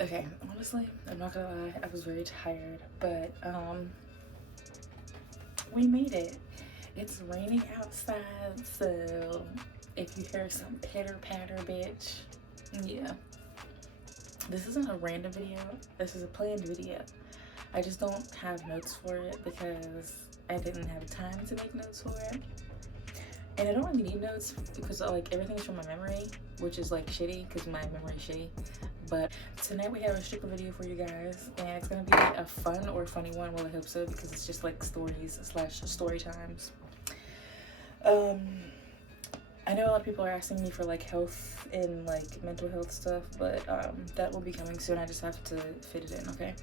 Okay, honestly, I'm not gonna lie, I was very tired, but we made it. It's raining outside, so if you hear some pitter patter, bitch, yeah. This isn't a random video, this is a planned video. I just don't have notes for it because I didn't have time to make notes for it. And I don't really need notes because like everything's from my memory, which is like shitty because my memory is shitty. But tonight we have a stripper video for you guys, and it's gonna be a fun or funny one. Well, I hope so, because it's just like stories / story times. I know a lot of people are asking me for like health and like mental health stuff, but that will be coming soon. I just have to fit it in, okay?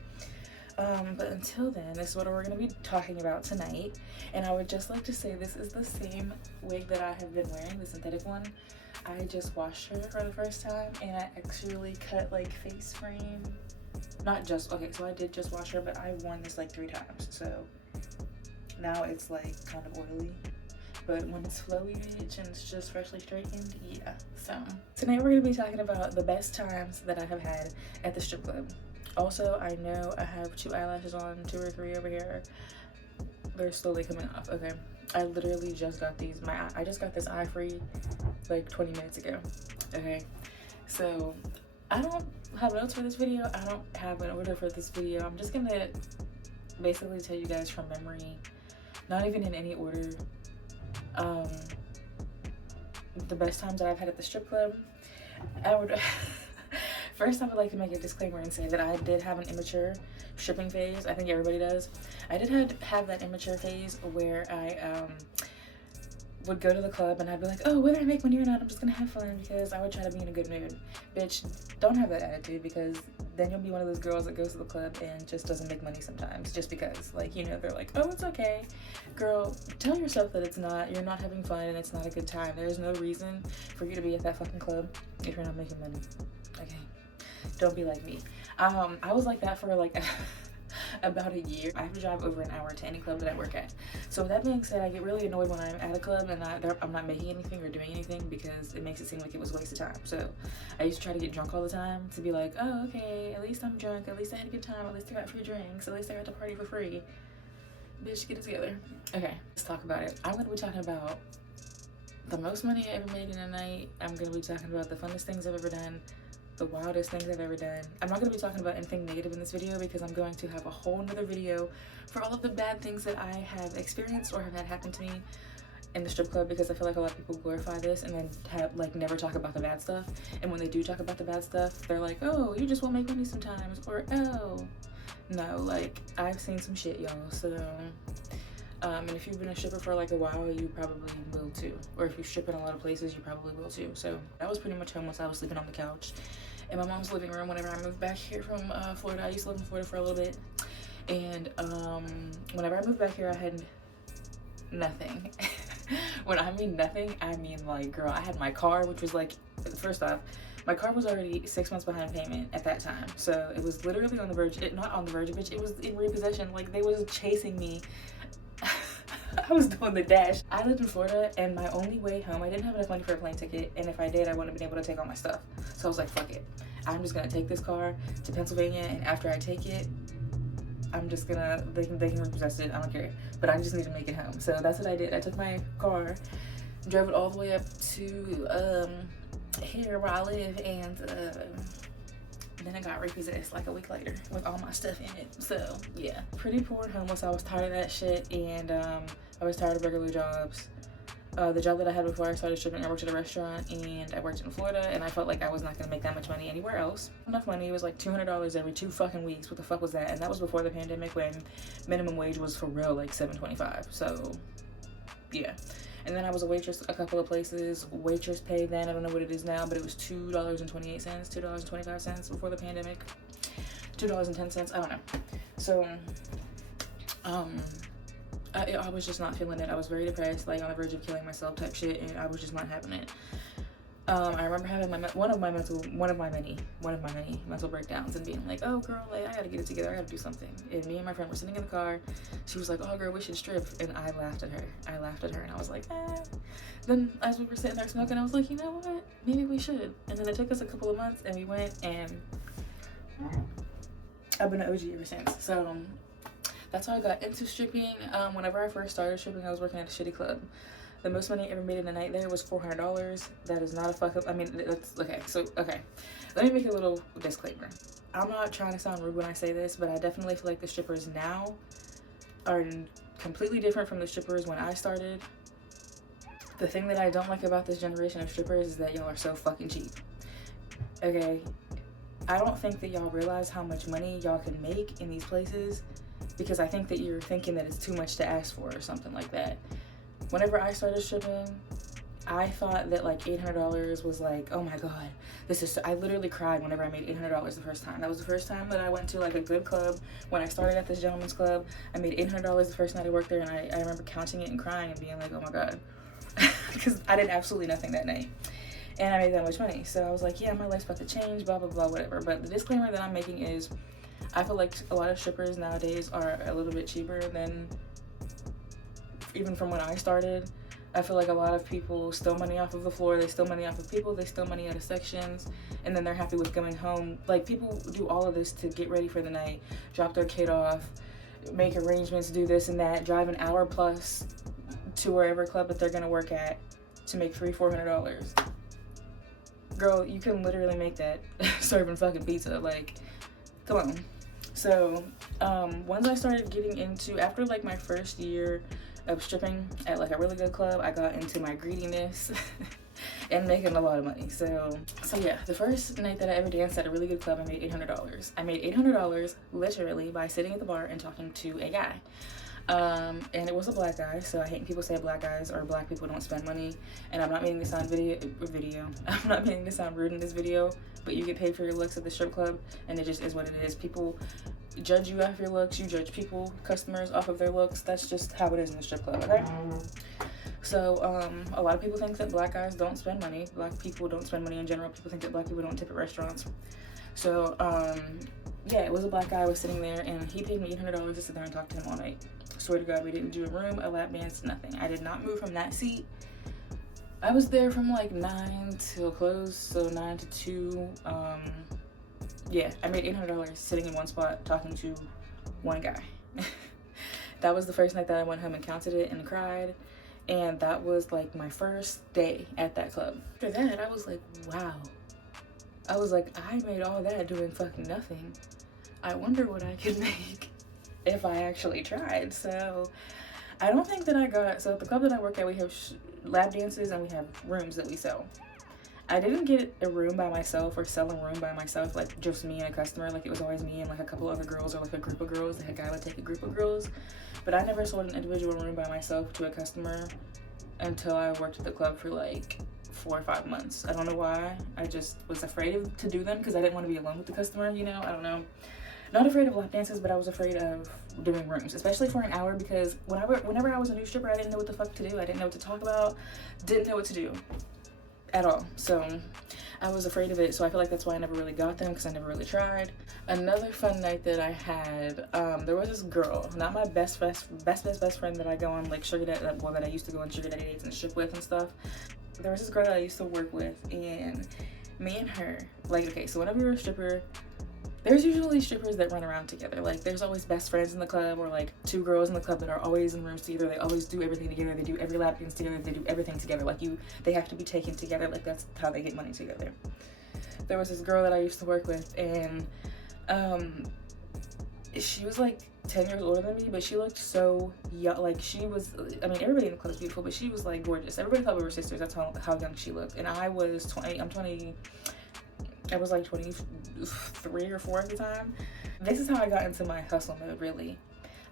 But until then, this is what we're going to be talking about tonight. And I would just like to say this is the same wig that I have been wearing, the synthetic one. I just washed her for the first time, and I actually cut like face frame. Not just, okay, so I did just wash her, but I worn this like 3 times. So now it's like kind of oily. But when it's flowy, bitch, and it's just freshly straightened, yeah. So tonight we're going to be talking about the best times that I have had at the strip club. Also, I know I have 2 eyelashes on, 2 or 3 over here. They're slowly coming off, okay? I literally just got these. I just got this eye free like 20 minutes ago, okay? So I don't have notes for this video. I don't have an order for this video. I'm just gonna basically tell you guys from memory, not even in any order, the best times that I've had at the strip club. First, I would like to make a disclaimer and say that I did have an immature stripping phase. I think everybody does. I did have that immature phase where I would go to the club and I'd be like, oh, whether I make money or not, I'm just gonna have fun, because I would try to be in a good mood. Bitch, don't have that attitude, because then you'll be one of those girls that goes to the club and just doesn't make money sometimes, just because, like, you know, they're like, oh, it's okay. Girl, tell yourself that you're not having fun and it's not a good time. There's no reason for you to be at that fucking club if you're not making money, okay? Don't be like me. I was like that for like about a year. I have to drive over an hour to any club that I work at. So with that being said, I get really annoyed when I'm at a club and I'm not making anything or doing anything, because it makes it seem like it was a waste of time. So I used to try to get drunk all the time to be like, oh, okay, at least I'm drunk, at least I had a good time, at least I got free drinks, at least I got to party for free. Bitch, get it together. Okay, let's talk about it. I'm gonna be talking about the most money I ever made in a night. I'm gonna be talking about the funnest things I've ever done, the wildest things I've ever done. I'm not going to be talking about anything negative in this video, because I'm going to have a whole nother video for all of the bad things that I have experienced or have had happen to me in the strip club, because I feel like a lot of people glorify this and then have like never talk about the bad stuff. And when they do talk about the bad stuff, they're like, oh, you just won't make money sometimes, or oh, no, like I've seen some shit, y'all. So and if you've been a stripper for like a while, you probably will too. Or if you strip in a lot of places, you probably will too. So I was pretty much homeless. I was sleeping on the couch in my mom's living room whenever I moved back here from Florida. I used to live in Florida for a little bit. And whenever I moved back here, I had nothing. When I mean nothing, I mean like, girl, I had my car, which was like, first off, my car was already 6 months behind payment at that time. So it was literally on the verge, not on the verge, bitch, it was in repossession. Like they was chasing me. I was doing the dash. I lived in Florida, and my only way home, I didn't have enough money for a plane ticket, and if I did, I wouldn't have been able to take all my stuff. So I was like, fuck it. I'm just gonna take this car to Pennsylvania, and after I take it, I'm just gonna, they can repossess it, I don't care. But I just need to make it home. So that's what I did. I took my car, drove it all the way up to here where I live, and then I got repossessed like a week later with all my stuff in it. So yeah, pretty poor and homeless. I was tired of that shit, and I was tired of regular jobs. The job that I had before I started stripping, I worked at a restaurant, and I worked in Florida, and I felt like I was not gonna make that much money anywhere else. Enough money. It was like $200 every 2 fucking weeks. What the fuck was that? And that was before the pandemic, when minimum wage was for real like $7.25. So yeah. And then I was a waitress a couple of places. Waitress pay then, I don't know what it is now, but it was $2.28, $2.25 before the pandemic. $2.10, I don't know. So I was just not feeling it. I was very depressed, like on the verge of killing myself type shit, and I was just not having it. I remember having one of my many mental breakdowns and being like, oh girl, like I gotta get it together, I gotta do something. And me and my friend were sitting in the car. She was like, oh girl, we should strip. And I laughed at her and I was like, eh. Then as we were sitting there smoking, I was like, you know what, maybe we should. And then it took us a couple of months, and we went, and I've been an OG ever since. So that's how I got into stripping. Whenever I first started stripping, I was working at a shitty club. The most money I ever made in a night there was $400. That is not a fuck up. I mean, that's okay. So, okay. Let me make a little disclaimer. I'm not trying to sound rude when I say this, but I definitely feel like the strippers now are completely different from the strippers when I started. The thing that I don't like about this generation of strippers is that y'all are so fucking cheap. Okay? I don't think that y'all realize how much money y'all can make in these places, because I think that you're thinking that it's too much to ask for or something like that. Whenever I started stripping, I thought that like $800 was like, oh my god, this is so, I literally cried whenever I made $800 the first time. That was the first time that I went to like a good club. When I started at this gentleman's club, I made $800 the first night I worked there, and I remember counting it and crying and being like, oh my god, because I did absolutely nothing that night. And I made that much money. So I was like, yeah, my life's about to change, blah, blah, blah, whatever. But the disclaimer that I'm making is I feel like a lot of strippers nowadays are a little bit cheaper than even from when I started. I feel like a lot of people steal money off of the floor, they steal money off of people, they steal money out of sections, and then they're happy with going home. Like, people do all of this to get ready for the night, drop their kid off, make arrangements, do this and that, drive an hour plus to wherever club that they're gonna work at to make $300-400. Girl, you can literally make that serving fucking pizza. Like, come on. So, once I started getting into, after like my first year of stripping at like a really good club, I got into my greediness and making a lot of money. So yeah, the first night that I ever danced at a really good club, I made $800. I made $800 literally by sitting at the bar and talking to a guy. And it was a black guy, so I hate when people say black guys or black people don't spend money. And I'm not meaning to sound I'm not meaning to sound rude in this video, but you get paid for your looks at the strip club, and it just is what it is. People judge you off your looks, you judge people, customers, off of their looks. That's just how it is in the strip club, okay? So, a lot of people think that black guys don't spend money. Black people don't spend money in general. People think that black people don't tip at restaurants. So, yeah, it was a black guy. I was sitting there, and he paid me $800 to sit there and talk to him all night. Swear to God, we didn't do a room, a lap dance, nothing. I did not move from that seat. I was there from like 9 till close, so 9 to 2. Yeah, I made $800 sitting in one spot talking to one guy. That was the first night that I went home and counted it and cried. And that was like my first day at that club. After that, I was like, wow. I was like, I made all that doing fucking nothing. I wonder what I could make if I actually tried. So I don't think that I got, so at the club that I work at, we have lap dances and we have rooms that we sell. I didn't get a room by myself or sell a room by myself, like just me and a customer. Like, it was always me and like a couple other girls, or like a group of girls. The guy would take a group of girls. But I never sold an individual room by myself to a customer until I worked at the club for like 4 or 5 months. I don't know why. I just was afraid to do them because I didn't want to be alone with the customer, you know? I don't know. Not afraid of lap dances, but I was afraid of doing rooms, especially for an hour, because whenever I was a new stripper, I didn't know what the fuck to do. I didn't know what to talk about, didn't know what to do at all. So I was afraid of it. So I feel like that's why I never really got them, because I never really tried. Another fun night that I had, there was this girl, not my best friend that I go on like sugar daddy, that I used to go on sugar daddy dates and strip with and stuff. There was this girl that I used to work with, and me and her, like, okay, so whenever you're a stripper, there's usually strippers that run around together. Like, there's always best friends in the club, or like 2 girls in the club that are always in rooms together. They always do everything together. They do every lap dance together. They do everything together. Like, they have to be taken together. Like, that's how they get money together. There was this girl that I used to work with, and she was like 10 years older than me, but she looked so young. Like, she was, I mean, everybody in the club was beautiful, but she was like gorgeous. Everybody thought we were sisters. That's how young she looked. And I was 20, I was like 23 or 4 at the time. This is how I got into my hustle mode, really.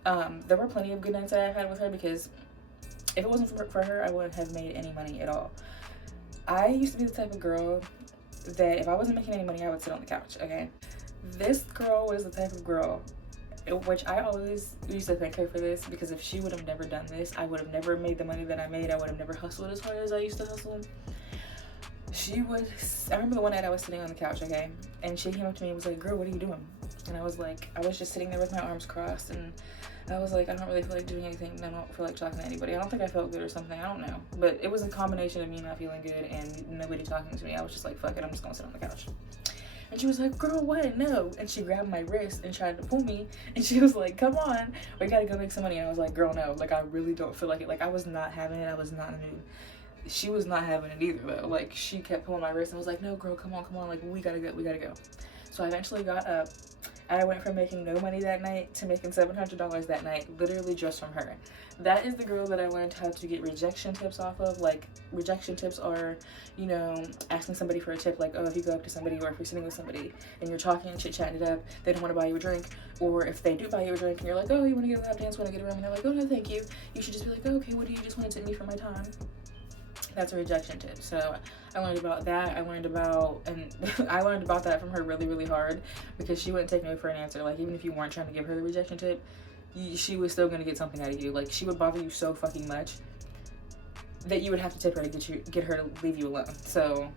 There were plenty of good nights that I've had with her, because if it wasn't for her, I wouldn't have made any money at all. I used to be the type of girl that if I wasn't making any money, I would sit on the couch, okay? This girl was the type of girl, which I always used to thank her for this, because if she would have never done this, I would have never made the money that I made. I would have never hustled as hard as I used to hustle. I remember the one night I was sitting on the couch, okay, and she came up to me and was like, girl, what are you doing? And I was like, I was just sitting there with my arms crossed, and I was like, I don't really feel like doing anything, and I don't feel like talking to anybody. I don't think I felt good or something, I don't know. But it was a combination of me not feeling good and nobody talking to me. I was just like, fuck it, I'm just gonna sit on the couch. And she was like, girl, what? No. And she grabbed my wrist and tried to pull me. And she was like, come on, we gotta go make some money. And I was like, girl, no. Like, I really don't feel like it. Like, I was not having it. I was not in the mood. She was not having it either, though. Like, she kept pulling my wrist and was like, no, girl, come on. Like, we gotta go. So I eventually got up. I went from making no money that night to making $700 that night, literally just from her. That is the girl that I learned how to get rejection tips off of. Like, rejection tips are, you know, asking somebody for a tip, like, oh, if you go up to somebody or if you're sitting with somebody and you're talking, chit-chatting it up, they don't want to buy you a drink. Or if they do buy you a drink and you're like, oh, you want to get a lap dance, want to get a room? And they're like, oh, no, thank you. You should just be like, oh, okay, what do you just want to tip me for my time? That's a rejection tip. So I learned about that. I learned about that from her really, really hard, because she wouldn't take no for an answer. Like, even if you weren't trying to give her the rejection tip, she was still going to get something out of you. Like, she would bother you so fucking much that you would have to tip her to get her to leave you alone. So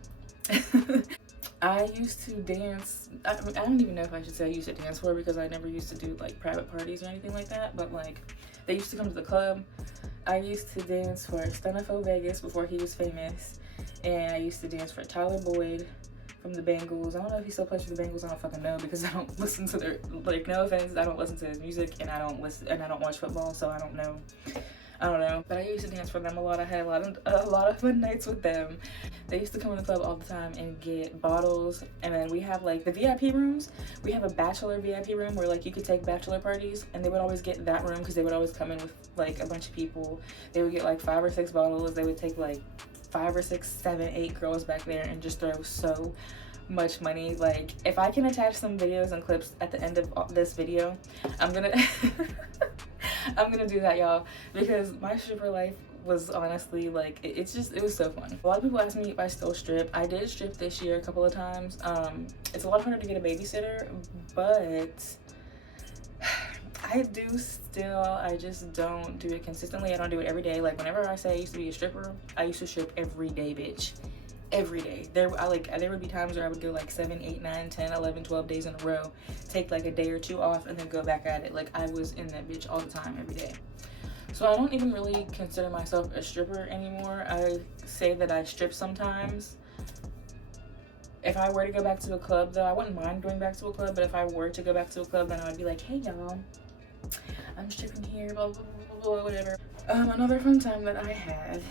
I used to dance. I don't even know if I should say I used to dance for her, because I never used to do like private parties or anything like that. But like, they used to come to the club. I used to dance for Stunafo Vegas before he was famous, and I used to dance for Tyler Boyd from the Bengals. I don't know if he still plays for the Bengals. I don't fucking know, because I don't listen to their, like, no offense, I don't listen to his music, and I don't watch football, so I don't know. But I used to dance for them a lot. I had a lot of fun nights with them. They used to come in the club all the time and get bottles. And then we have like the VIP rooms. We have a bachelor VIP room where like you could take bachelor parties, and they would always get that room because they would always come in with like a bunch of people. They would get like 5 or 6 bottles. They would take like 5 or 6, 7, 8 girls back there and just throw so much money. Like, if I can attach some videos and clips at the end of this video, I'm gonna I'm gonna do that, y'all, because my stripper life was honestly like, it was so fun. A lot of people ask me if I still strip. I did strip this year a couple of times. It's a lot harder to get a babysitter, but I do still. I just don't do it consistently. I don't do it every day. Like, whenever I say I used to be a stripper, I used to strip every day, bitch. Every day. There would be times where I would go like 7, 8, 9, 10, 11, 12 days in a row, take like a day or 2 off, and then go back at it. Like, I was in that bitch all the time, every day. So I don't even really consider myself a stripper anymore. I say that I strip sometimes. If I were to go back to a club, though, I wouldn't mind going back to a club, but if I were to go back to a club, then I would be like, hey y'all, I'm stripping here, blah, blah, blah, blah, whatever. Another fun time that I had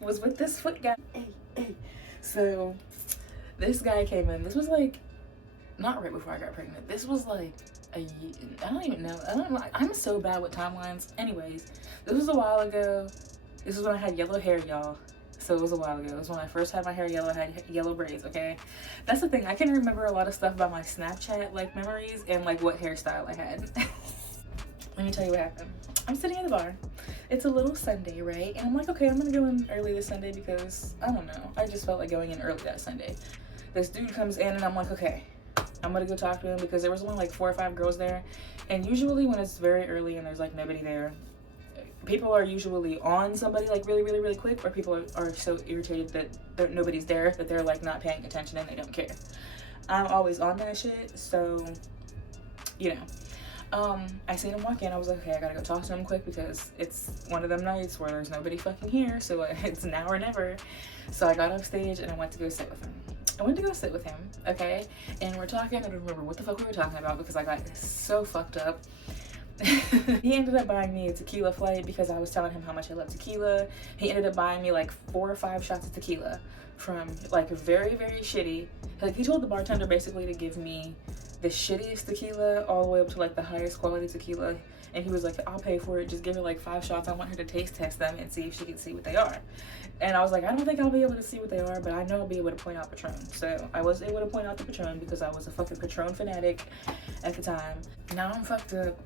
was with this foot guy. Hey. So this guy came in. This was like not right before I got pregnant. This was like a year. I don't even know. I'm so bad with timelines. Anyways, this was a while ago. This was when I had yellow hair, y'all. So it was a while ago. It was when I first had my hair yellow. I had yellow braids, okay? That's the thing. I can remember a lot of stuff about my Snapchat like memories and like what hairstyle I had. Let me tell you what happened. I'm sitting at the bar. It's a little Sunday, right? And I'm like, okay, I'm gonna go in early this Sunday because, I don't know, I just felt like going in early that Sunday. This dude comes in and I'm like, okay, I'm gonna go talk to him, because there was only like 4 or 5 girls there. And usually when it's very early and there's like nobody there, people are usually on somebody like really, really, really quick, or people are so irritated that nobody's there that they're like not paying attention and they don't care. I'm always on that shit, so, you know. I seen him walk in. I was like, okay, I gotta go talk to him quick, because it's one of them nights where there's nobody fucking here, so it's now or never. So I got off stage and I went to go sit with him. Okay? And we're talking. I don't remember what the fuck we were talking about, because I got so fucked up. He ended up buying me a tequila flight because I was telling him how much I love tequila. He ended up buying me like 4 or 5 shots of tequila from like very, very shitty. Like, he told the bartender basically to give me the shittiest tequila all the way up to like the highest quality tequila, and he was like, I'll pay for it, just give her like 5 shots. I want her to taste test them and see if she can see what they are. And I was like, I don't think I'll be able to see what they are, but I know I'll be able to point out Patron. So I was able to point out the Patron because I was a fucking Patron fanatic at the time. Now I'm fucked up.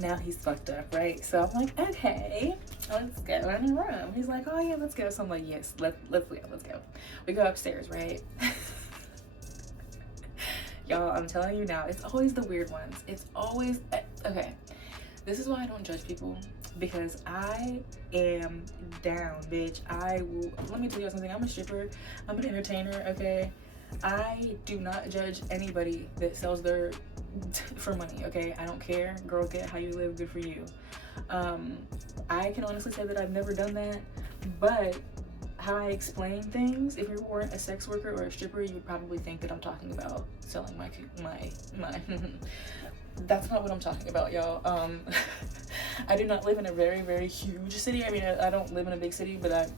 Now he's fucked up, right? So I'm like, okay, let's go in the room. He's like, oh yeah, let's go. So I'm like, yes, let's go. We go upstairs, right? Y'all, I'm telling you now, it's always the weird ones. It's always, okay, this is why I don't judge people, because I am down, bitch. Let me tell you something. I'm a stripper. I'm an entertainer, okay? I do not judge anybody that sells their for money, okay? I don't care. Girl, get how you live, good for you. I can honestly say that I've never done that, but how I explain things, if you weren't a sex worker or a stripper, you would probably think that I'm talking about selling my that's not what I'm talking about, y'all. I do not live in a very, very huge city. I mean, I don't live in a big city, but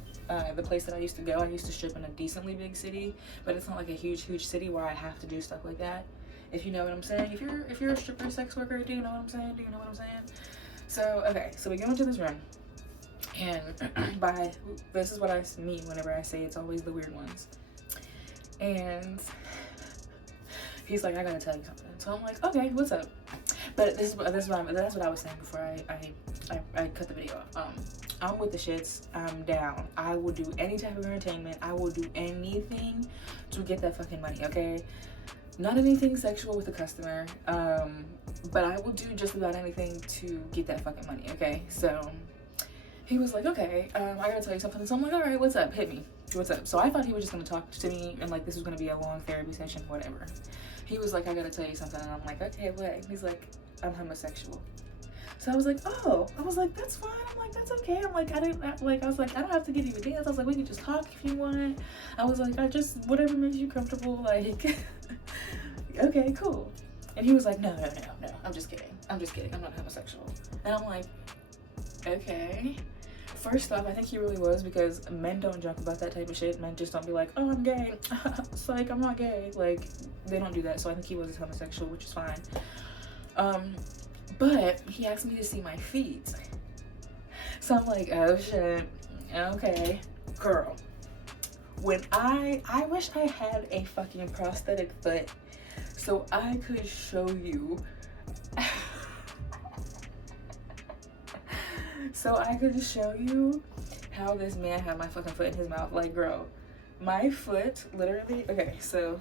the place that I used to go, I used to strip in a decently big city, but it's not like a huge city where I have to do stuff like that. If you know what I'm saying. If you're a stripper, sex worker, do you know what I'm saying? Do you know what I'm saying? So, okay, so we go into this room, and this is what I mean whenever I say it's always the weird ones. And he's like, I gotta tell you something. So I'm like, okay, what's up? But that's what I was saying before I cut the video off. I'm with the shits. I'm down. I will do any type of entertainment. I will do anything to get that fucking money, okay? Not anything sexual with the customer, but I will do just about anything to get that fucking money, okay? So he was like, okay, I gotta tell you something. So I'm like, all right, what's up? Hit me. What's up? So I thought he was just gonna talk to me and like this was gonna be a long therapy session, whatever. He was like, I gotta tell you something. And I'm like, okay, what? He's like, I'm homosexual. So I was like, oh. I was like, that's fine. I'm like, that's okay. I'm like, I don't have to give you a dance. I was like, we can just talk if you want. I was like, whatever makes you comfortable, like, okay, cool. And he was like, no, I'm just kidding. I'm not homosexual. And I'm like, okay. First off, I think he really was, because men don't joke about that type of shit. Men just don't be like, oh, I'm gay. It's like, I'm not gay. Like, they don't do that. So I think he was homosexual, which is fine. But he asked me to see my feet. So I'm like, oh shit. Okay. Girl. When I wish I had a fucking prosthetic foot so I could show you. So I could just show you how this man had my fucking foot in his mouth. Like, girl, my foot literally, okay, so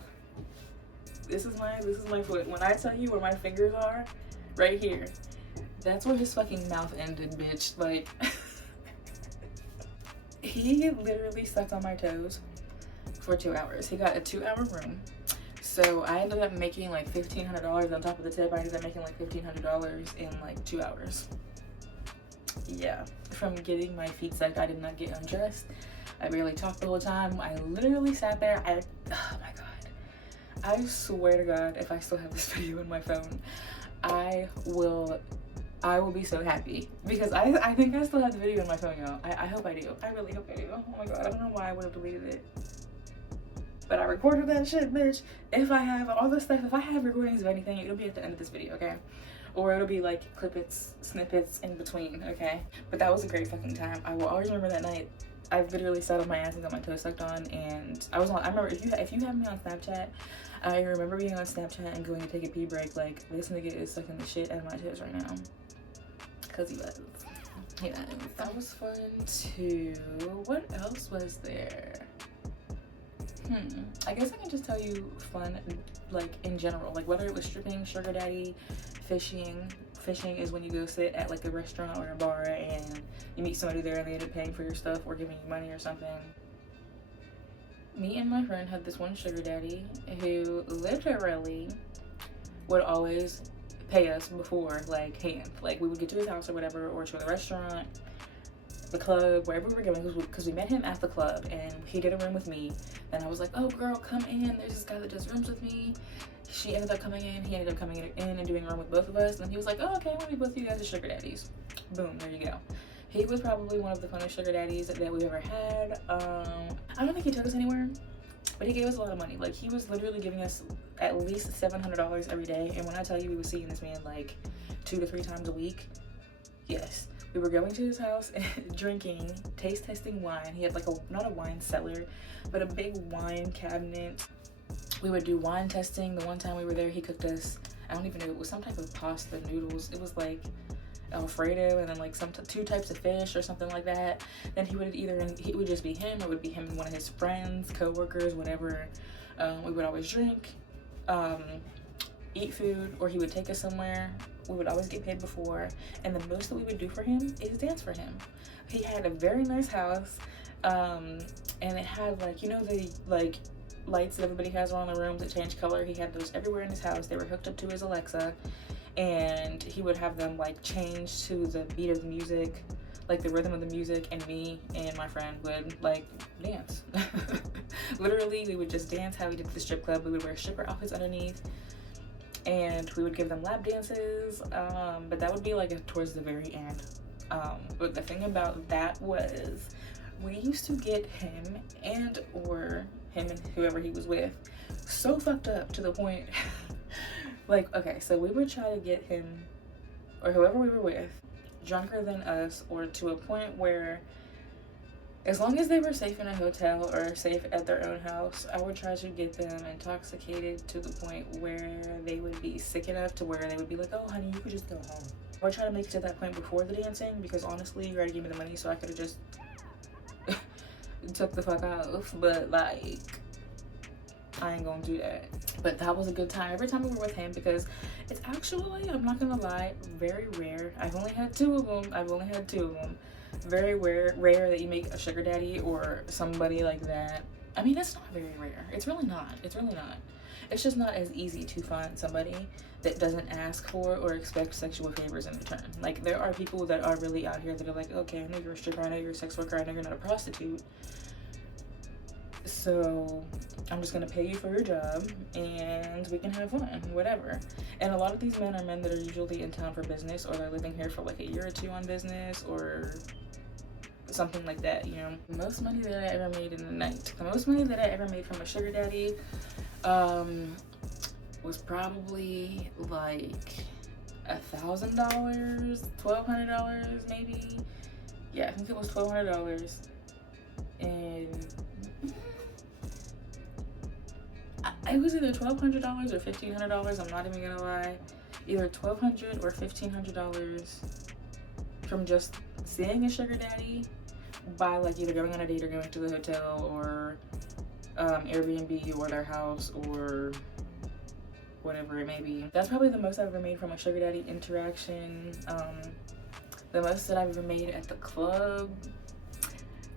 this is my foot. When I tell you where my fingers are, right here, that's where his fucking mouth ended, bitch. Like, he literally sucked on my toes for 2 hours. He got a 2-hour room. So I ended up making like $1,500 on top of the tip. I ended up making like $1,500 in like 2 hours. Yeah, from getting my feet sucked. I did not get undressed. I barely talked the whole time. I literally sat there. Oh my god. I swear to God, if I still have this video in my phone, I will be so happy, because I think I still have the video in my phone, y'all. I hope I do. I really hope I do. Oh my god, I don't know why I would have deleted it. But I recorded that shit, bitch. If I have all this stuff, if I have recordings of anything, it'll be at the end of this video, okay? Or it'll be like snippets in between, okay? But that was a great fucking time. I will always remember that night. I literally sat on my ass and got my toes sucked on, and I remember, if you have me on Snapchat, I remember being on Snapchat and going to take a pee break, like, this nigga is sucking the shit out of my toes right now. Cause he was. He does. That was fun too. What else was there? I guess I can just tell you fun, like, in general, like, whether it was stripping, sugar daddy, fishing. Fishing is when you go sit at like a restaurant or a bar and you meet somebody there and they end up paying for your stuff or giving you money or something. Me and my friend had this one sugar daddy who literally would always pay us before, like, hand. Like, we would get to his house or whatever, or to the restaurant, the club, wherever we were going, because we met him at the club and he did a room with me. And I was like, oh girl, come in, there's this guy that does rooms with me. She ended up coming in, he ended up coming in and doing a room with both of us. And then he was like, oh, okay, I want to be both of you guys as sugar daddies. Boom, there you go. He was probably one of the funnest sugar daddies that we've ever had. I don't think he took us anywhere, but he gave us a lot of money. Like, he was literally giving us at least $700 every day. And when I tell you we were seeing this man like 2 to 3 times a week, yes. We were going to his house and drinking, taste testing wine. He had like not a wine cellar, but a big wine cabinet. We would do wine testing. The one time we were there, he cooked us, I don't even know, it was some type of pasta noodles. It was like Alfredo and then like 2 types of fish or something like that. Then he would just be him, or it would be him and one of his friends, co-workers, whatever. We would always drink, eat food, or he would take us somewhere. We would always get paid before, and the most that we would do for him is dance for him. He had a very nice house, and it had like, you know, the like lights that everybody has around the rooms that change color. He had those everywhere in his house. They were hooked up to his Alexa, and he would have them like change to the beat of the music, like the rhythm of the music, and me and my friend would like dance. Literally, we would just dance how we did at the strip club. We would wear stripper outfits underneath, and we would give them lap dances, but that would be like towards the very end. But the thing about that was we used to get him and whoever he was with so fucked up to the point like, okay, so we would try to get him or whoever we were with drunker than us, or to a point where as long as they were safe in a hotel or safe at their own house, I would try to get them intoxicated to the point where they would be sick enough to where they would be like, oh honey, you could just go home. I would try to make it to that point before the dancing, because honestly, you already gave me the money, so I could have just took the fuck off. But like, I ain't gonna do that. But that was a good time every time we were with him, because it's actually, I'm not gonna lie, very rare. I've only had two of them. Very rare that you make a sugar daddy or somebody like that. I mean, it's not very rare. It's really not. It's just not as easy to find somebody that doesn't ask for or expect sexual favors in return. Like, there are people that are really out here that are like, okay, I know you're a stripper, I know you're a sex worker, I know you're not a prostitute, so I'm just gonna pay you for your job and we can have fun, whatever. And a lot of these men are men that are usually in town for business, or they're living here for like a year or two on business, or something like that, you know. The most money that I ever made in a night, the most money that I ever made from a sugar daddy was probably like $1,000, $1,200 maybe. Yeah, I think it was $1,200. And it was either $1,200 or $1,500. I'm not even gonna lie, either $1,200 or $1,500 from just seeing a sugar daddy by like either going on a date or going to the hotel or Airbnb or their house or whatever it may be. That's probably the most I've ever made from a sugar daddy interaction. The most that I've ever made at the club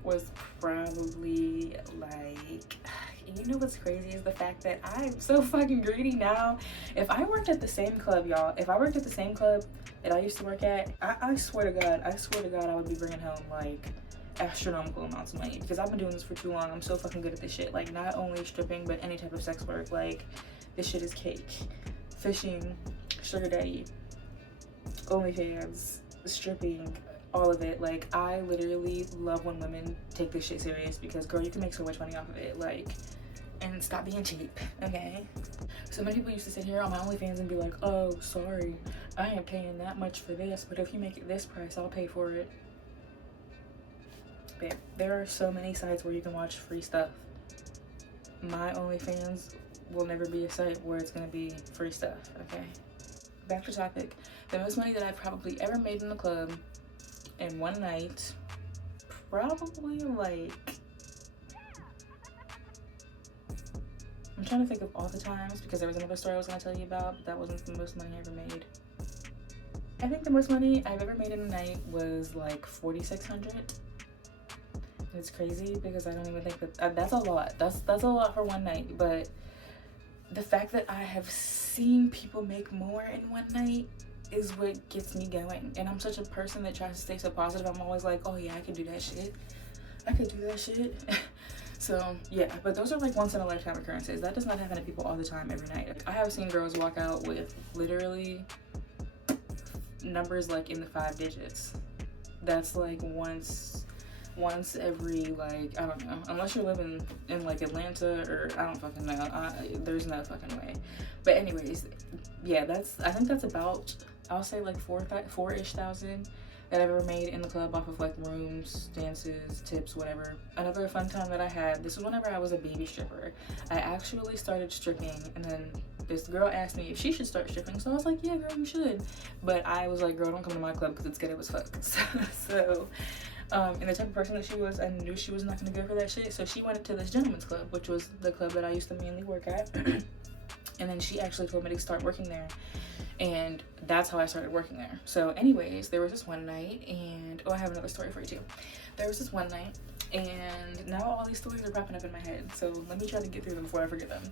was probably like, you know what's crazy is the fact that I'm so fucking greedy now. If I worked at the same club, y'all, if I worked at the same club that I used to work at, I swear to God, I would be bringing home like astronomical amounts of money, because I've been doing this for too long. I'm so fucking good at this shit. Like, not only stripping, but any type of sex work. Like, this shit is cake. Fishing, sugar daddy, OnlyFans, stripping, all of it. Like, I literally love when women take this shit serious, because girl, you can make so much money off of it. Like, and stop being cheap, okay? So many people used to sit here on my OnlyFans and be like, oh, sorry, I ain't paying that much for this, but if you make it this price, I'll pay for it. Babe, there are so many sites where you can watch free stuff. My OnlyFans will never be a site where it's gonna be free stuff, okay? Back to topic. The most money that I've probably ever made in the club in one night, probably like, I'm trying to think of all the times, because there was another story I was gonna tell you about, but that wasn't the most money I ever made. I think the most money I've ever made in a night was like $4,600. It's crazy because I don't even think that that's a lot. That's a lot for one night. But the fact that I have seen people make more in one night is what gets me going. And I'm such a person that tries to stay so positive. I'm always like, oh yeah, I could do that shit. So yeah, but those are like once in a lifetime occurrences. That does not happen to people all the time every night. Like, I have seen girls walk out with literally numbers like in the 5 digits. That's like once every, like, I don't know, unless you're living in like Atlanta, or I don't fucking know. There's no fucking way. But anyways, yeah, I think that's about, I'll say like 4-ish thousand that I've ever made in the club off of like rooms, dances, tips, whatever. Another fun time that I had, this was whenever I was a baby stripper. I actually started stripping, and then this girl asked me if she should start stripping, so I was like, yeah girl, you should. But I was like, girl, don't come to my club because it's ghetto as fuck. So and the type of person that she was, I knew she was not going to go for that shit, so she went to this gentleman's club, which was the club that I used to mainly work at. And then she actually told me to start working there, and that's how I started working there. So anyways, there was this one night, and I have another story for you too. There was this one night, and now all these stories are popping up in my head, so let me try to get through them before I forget them.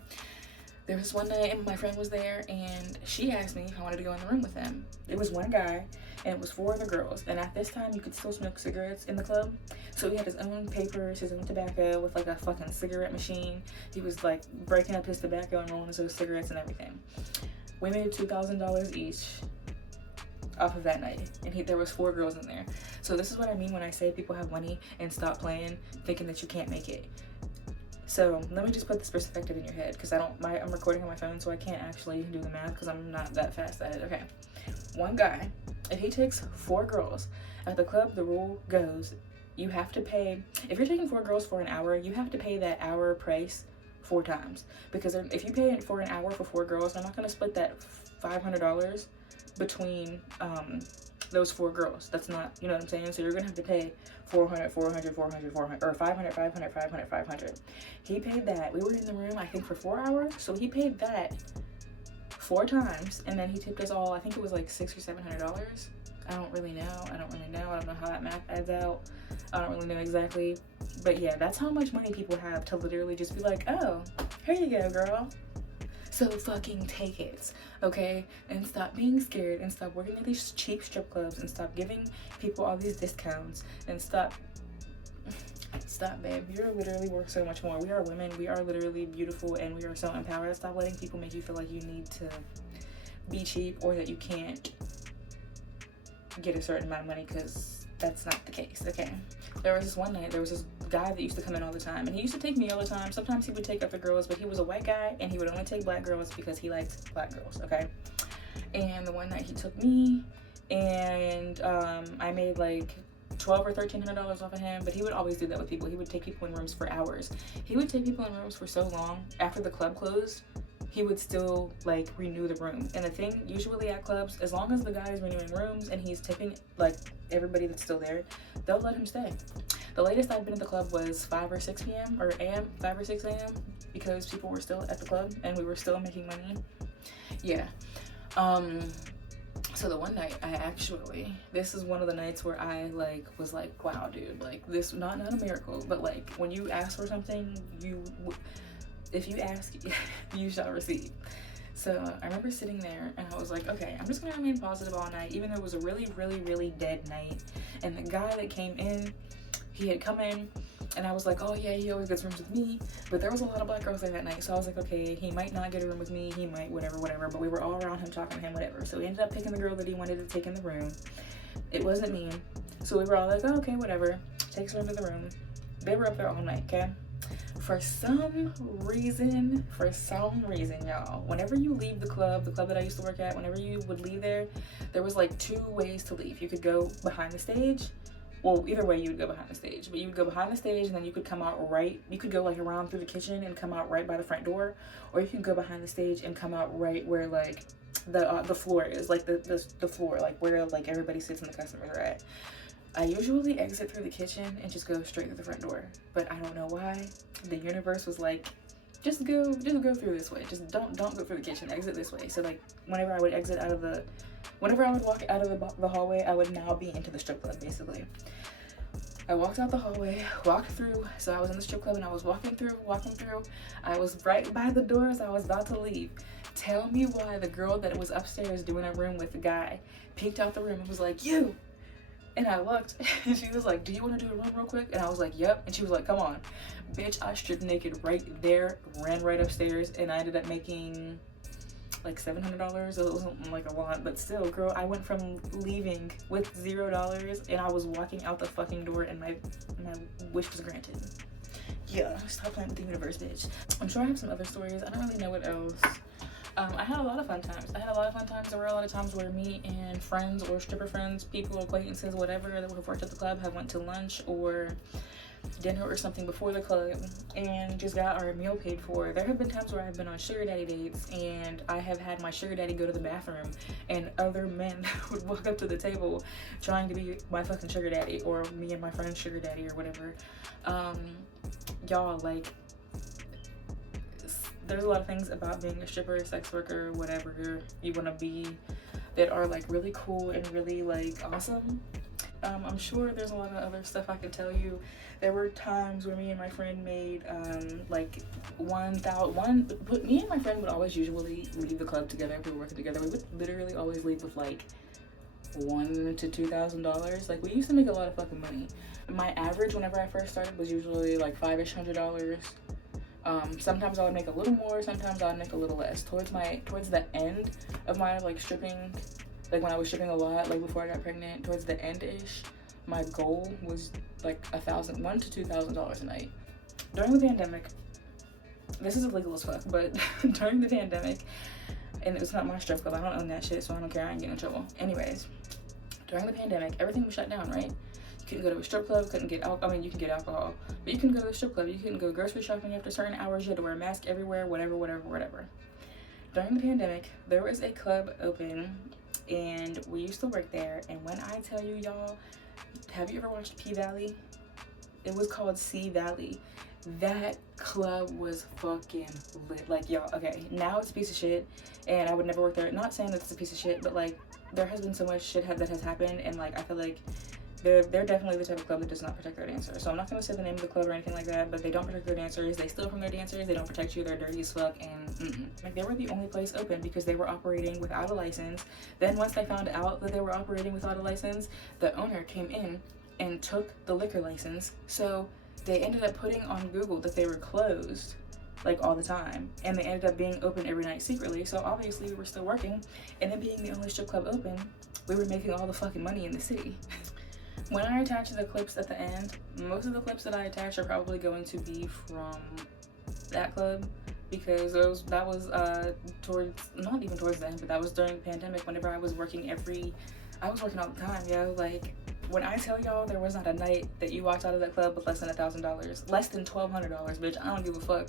There was one night and my friend was there and she asked me if I wanted to go in the room with him. It was one guy and it was 4 other girls, and at this time you could still smoke cigarettes in the club. So he had his own papers, his own tobacco with like a fucking cigarette machine. He was like breaking up his tobacco and rolling his own cigarettes and everything. We made $2,000 each off of that night, and there was 4 girls in there. So this is what I mean when I say people have money and stop playing thinking that you can't make it. So let me just put this perspective in your head, because I'm recording on my phone, so I can't actually do the math because I'm not that fast at it. Okay, one guy, if he takes 4 girls at the club, the rule goes you have to pay. If you're taking 4 girls for an hour, you have to pay that hour price 4 times, because if you pay for an hour for 4 girls, I'm not going to split that $500 between those 4 girls. That's not, you know what I'm saying? So you're gonna have to pay 400, 400, 400, 400, or 500, 500, 500, 500. He paid that. We were in the room, I think, for 4 hours, so he paid that 4 times, and then he tipped us all, I think it was like $600 or $700. I don't really know. I don't know how that math adds out. I don't really know exactly, but yeah, that's how much money people have to literally just be like, oh, here you go, girl. So fucking take it, okay? And stop being scared, and stop working at these cheap strip clubs, and stop giving people all these discounts, and stop, babe. You're literally worth so much more. We are women. We are literally beautiful, and we are so empowered. Stop letting people make you feel like you need to be cheap or that you can't get a certain amount of money, because that's not the case, okay? There was this one night, there was this guy that used to come in all the time, and he used to take me all the time. Sometimes he would take other girls, but he was a white guy, and he would only take black girls because he liked black girls, okay? And the one night he took me, and I made like $1,200 or $1,300 off of him, but he would always do that with people. He would take people in rooms for hours. He would take people in rooms for so long, after the club closed, he would still like renew the room. And the thing, usually at clubs, as long as the guy is renewing rooms and he's tipping like everybody that's still there, they'll let him stay. The latest I'd been at the club was 5 or 6 p.m. or a.m., 5 or 6 a.m. because people were still at the club and we were still making money. Yeah. So the one night this is one of the nights where I like was like, wow, dude, like this, not a miracle, but like when you ask for something, if you ask, you shall receive. So I remember sitting there and I was like, okay, I'm just gonna remain positive all night, even though it was a really, really, really dead night. And the guy that came in, he had come in and I was like, oh yeah, he always gets rooms with me. But there was a lot of black girls there that night. So I was like, okay, he might not get a room with me. He might, whatever. But we were all around him, talking to him, whatever. So he ended up picking the girl that he wanted to take in the room. It wasn't me. So we were all like, oh, okay, whatever. Takes her into the room. They were up there all night, okay? For some reason, y'all, whenever you leave the club that I used to work at, whenever you would leave there was like 2 ways to leave. You could go behind the stage. Well, either way you would go behind the stage, but you would go behind the stage and then you could come out you could go like around through the kitchen and come out right by the front door, or you can go behind the stage and come out right where like the floor is, like the floor, like where like everybody sits and the customers are at. I usually exit through the kitchen and just go straight through the front door, but I don't know why. The universe was like, just go through this way. Just don't go through the kitchen. Exit this way. So like whenever I would walk out of the hallway, I would now be into the strip club basically. I walked out the hallway, walked through. So I was in the strip club and I was walking through. I was right by the doors. I was about to leave. Tell me why the girl that was upstairs doing a room with the guy peeked out the room and was like, you. And I looked and she was like, do you want to do a room real quick? And I was like, yep. And she was like, come on. Bitch, I stripped naked right there, ran right upstairs, and I ended up making like $700. It wasn't like a lot, but still, girl, I went from leaving with $0 and I was walking out the fucking door and my wish was granted. Yeah, stop playing with the universe, bitch. I'm sure I have some other stories. I don't really know what else. I had a lot of fun times. There were a lot of times where me and friends or stripper friends, people, acquaintances, whatever, that would have worked at the club have went to lunch or dinner or something before the club and just got our meal paid for. There have been times where I've been on sugar daddy dates and I have had my sugar daddy go to the bathroom and other men would walk up to the table trying to be my fucking sugar daddy, or me and my friend's sugar daddy or whatever. Y'all, like, there's a lot of things about being a stripper, sex worker, whatever you want to be, that are like really cool and really like awesome. I'm sure there's a lot of other stuff I could tell you. There were times where me and my friend made like 1,000. But me and my friend would always usually leave the club together if we were working together. We would literally always leave with like $1,000 to $2,000. Like, we used to make a lot of fucking money. My average whenever I first started was usually like $500. Sometimes I would make a little more, sometimes I would make a little less. Towards the end of my like stripping, like when I was stripping a lot, like before I got pregnant, towards the end-ish, my goal was like $1,000 to $2,000 a night. During the pandemic, this is illegal as fuck, but during the pandemic, and it's not my strip club, I don't own that shit, so I don't care, I ain't getting in trouble. Anyways, during the pandemic, everything was shut down, right? You couldn't go to a strip club, couldn't get alcohol. I mean, you can get alcohol, but you couldn't go to the strip club. You couldn't go grocery shopping after certain hours. You had to wear a mask everywhere, whatever. During the pandemic, there was a club open, and we used to work there. And when I tell you, y'all, have you ever watched P-Valley? It was called C-Valley. That club was fucking lit. Like, y'all, okay, now it's a piece of shit, and I would never work there. Not saying that it's a piece of shit, but like, there has been so much shit that has happened, and like, I feel like they're definitely the type of club that does not protect their dancers. So I'm not gonna say the name of the club or anything like that, but they don't protect their dancers. They steal from their dancers. They don't protect you. They're dirty as fuck, and like, they were the only place open because they were operating without a license. Then once they found out that they were operating without a license, the owner came in and took the liquor license. So they ended up putting on Google that they were closed, like, all the time, and they ended up being open every night secretly. So obviously we were still working, and then being the only strip club open, we were making all the fucking money in the city. When I attach the clips at the end, most of the clips that I attach are probably going to be from that club, because that was not even towards the end, but that was during the pandemic. Whenever I was working all the time, yo. Like, when I tell y'all there was not a night that you walked out of that club with less than $1,000, less than $1,200, bitch, I don't give a fuck.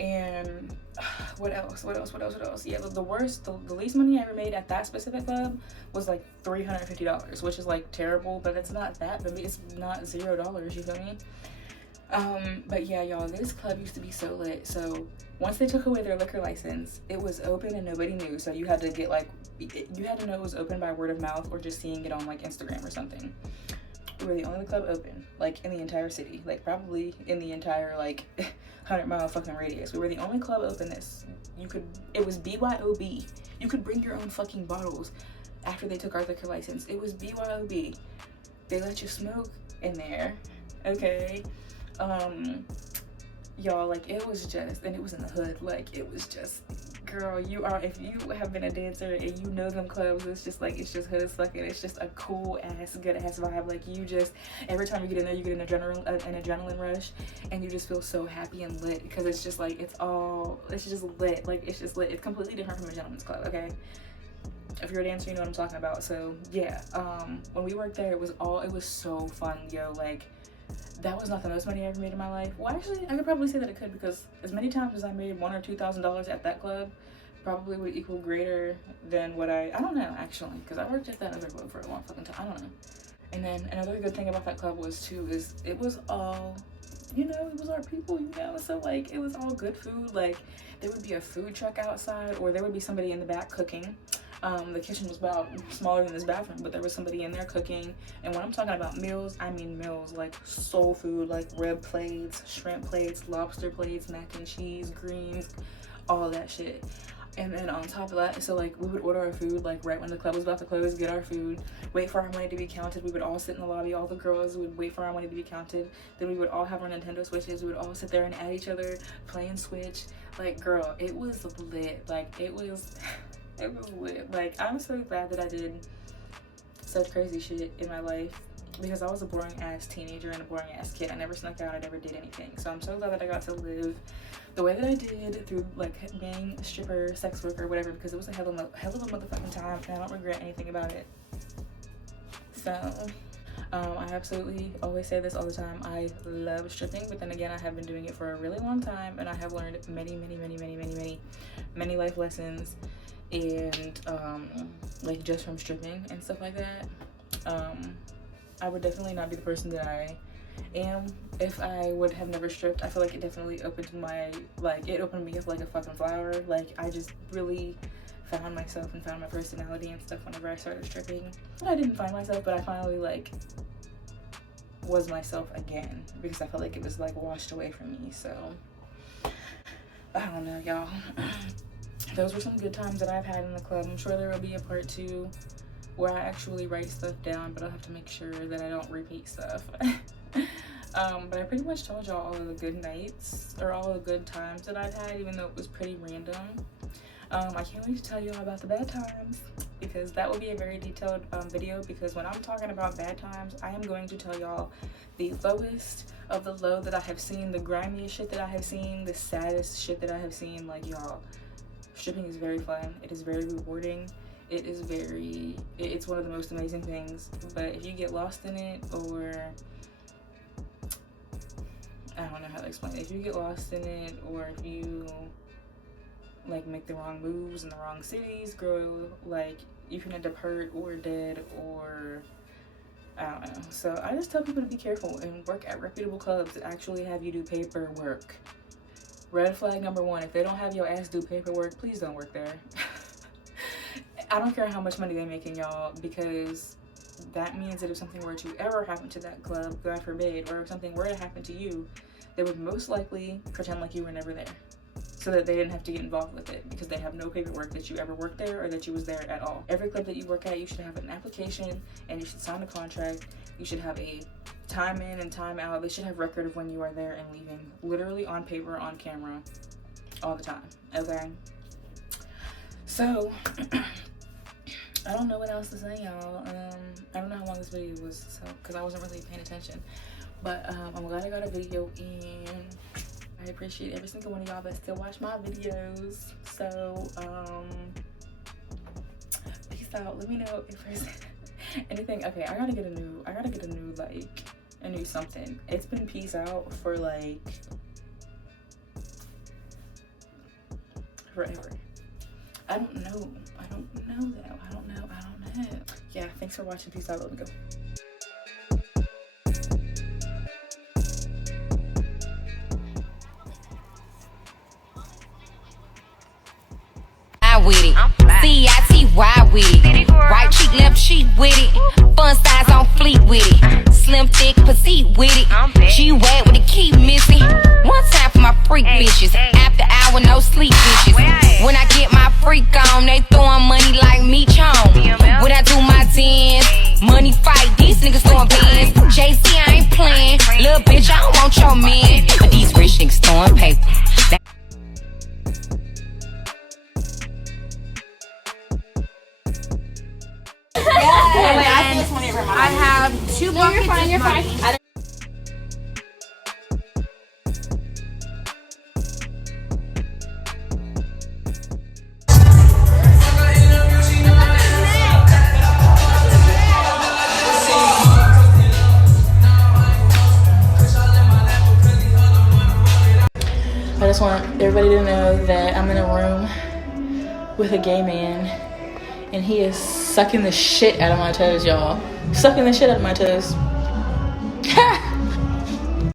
And what else? Yeah, the least money I ever made at that specific club was like $350, which is like terrible, but it's not that, but it's not $0, you feel me? But yeah, y'all, this club used to be so lit. So once they took away their liquor license, it was open and nobody knew. So you had to know it was open by word of mouth or just seeing it on like Instagram or something. We were the only club open, like, in the entire city, like probably in the entire like 100-mile fucking radius. We were the only club open. It was BYOB. You could bring your own fucking bottles after they took our liquor license. It was BYOB. They let you smoke in there, okay? Y'all, like, it was just, and it was in the hood, like, it was just, girl, if you have been a dancer and you know them clubs, it's just hood as fuck, and it's just a cool ass, good ass vibe. Like, you just, every time you get in there, you get an adrenaline rush, and you just feel so happy and lit, because it's just like, it's just lit, like, it's just lit. It's completely different from a gentleman's club, okay? If you're a dancer, you know what I'm talking about. So yeah, when we worked there, it was so fun, yo. Like, that was not the most money I ever made in my life. Well, actually, I could probably say that it could, because as many times as I made $1,000 or $2,000 at that club, probably would equal greater than what I don't know, actually, because I worked at that other club for a long fucking time. I don't know. And then another good thing about that club was it was all, you know, it was our people, you know, so like, it was all good food. Like, there would be a food truck outside, or there would be somebody in the back cooking. The kitchen was about smaller than this bathroom, but there was somebody in there cooking. And when I'm talking about meals, I mean meals, like soul food, like rib plates, shrimp plates, lobster plates, mac and cheese, greens, all that shit. And then on top of that, so like, we would order our food like right when the club was about to close, get our food, wait for our money to be counted. We would all sit in the lobby, all the girls would wait for our money to be counted. Then we would all have our Nintendo Switches. We would all sit there and at each other playing Switch. Like, girl, it was lit. Like, it was lit. Like, I'm so glad that I did such crazy shit in my life, because I was a boring ass teenager and a boring ass kid. I never snuck out, I never did anything. So I'm so glad that I got to live the way that I did through like being a stripper, sex worker, whatever, because it was a hell of a motherfucking time, and I don't regret anything about it. So I absolutely always say this all the time. I love stripping, but then again, I have been doing it for a really long time, and I have learned many life lessons, and like, just from stripping and stuff like that. I would definitely not be the person that I am if I would have never stripped. I feel like it definitely opened me up like a fucking flower. Like, I just really found myself and found my personality and stuff whenever I started stripping. I didn't find myself, but I finally like was myself again because I felt like it was like washed away from me. So I don't know, y'all. Those were some good times that I've had in the club. I'm sure there will be a part 2 where I actually write stuff down, but I'll have to make sure that I don't repeat stuff. But I pretty much told y'all all of the good nights or all of the good times that I've had, even though it was pretty random. I can't wait to tell y'all about the bad times because that will be a very detailed video, because when I'm talking about bad times, I am going to tell y'all the lowest of the low that I have seen, the grimiest shit that I have seen, the saddest shit that I have seen. Like, y'all, stripping is very fun. It is very rewarding. It is it's one of the most amazing things. But if you get lost in it, or I don't know how to explain it. If you get lost in it, or if you like make the wrong moves in the wrong cities, girl, like you can end up hurt or dead, or I don't know. So I just tell people to be careful and work at reputable clubs that actually have you do paperwork. Red flag number 1, if they don't have your ass do paperwork, please don't work there. I don't care how much money they're making, y'all, because that means that if something were to ever happen to that club, God forbid, or if something were to happen to you, they would most likely pretend like you were never there, so that they didn't have to get involved with it, because they have no paperwork that you ever worked there or that you was there at all. Every club that you work at, you should have an application and you should sign a contract. You should have a time in and time out. They should have record of when you are there and leaving, literally on paper, on camera, all the time, okay? So I don't know what else to say, y'all. I don't know how long this video was, so because I wasn't really paying attention, but I'm glad I got a video in. I appreciate every single one of y'all that still watch my videos. So peace out. Let me know if there's anything. Okay, I gotta get a new something. It's been peace out for like forever. I don't know though. I don't know. Yeah, thanks for watching. Peace out. Let me go. With it, C-I-T-Y with it, right cheek, left cheek with it, fun size on fleet with it, slim, thick, petite with it, G-Wag with the key missing, one time for my freak bitches, after hour, no sleep bitches, when I get my freak on, they throwing money like me chon, when I do my dance, money fight, these niggas throwing bands, Jay-Z I ain't playing, little bitch I don't want your man, but these rich niggas throwing paper. I have 2 buckets. You're fine. I just want everybody to know that I'm in a room with a gay man, and he is sucking the shit out of my toes, y'all. Sucking the shit out of my toes.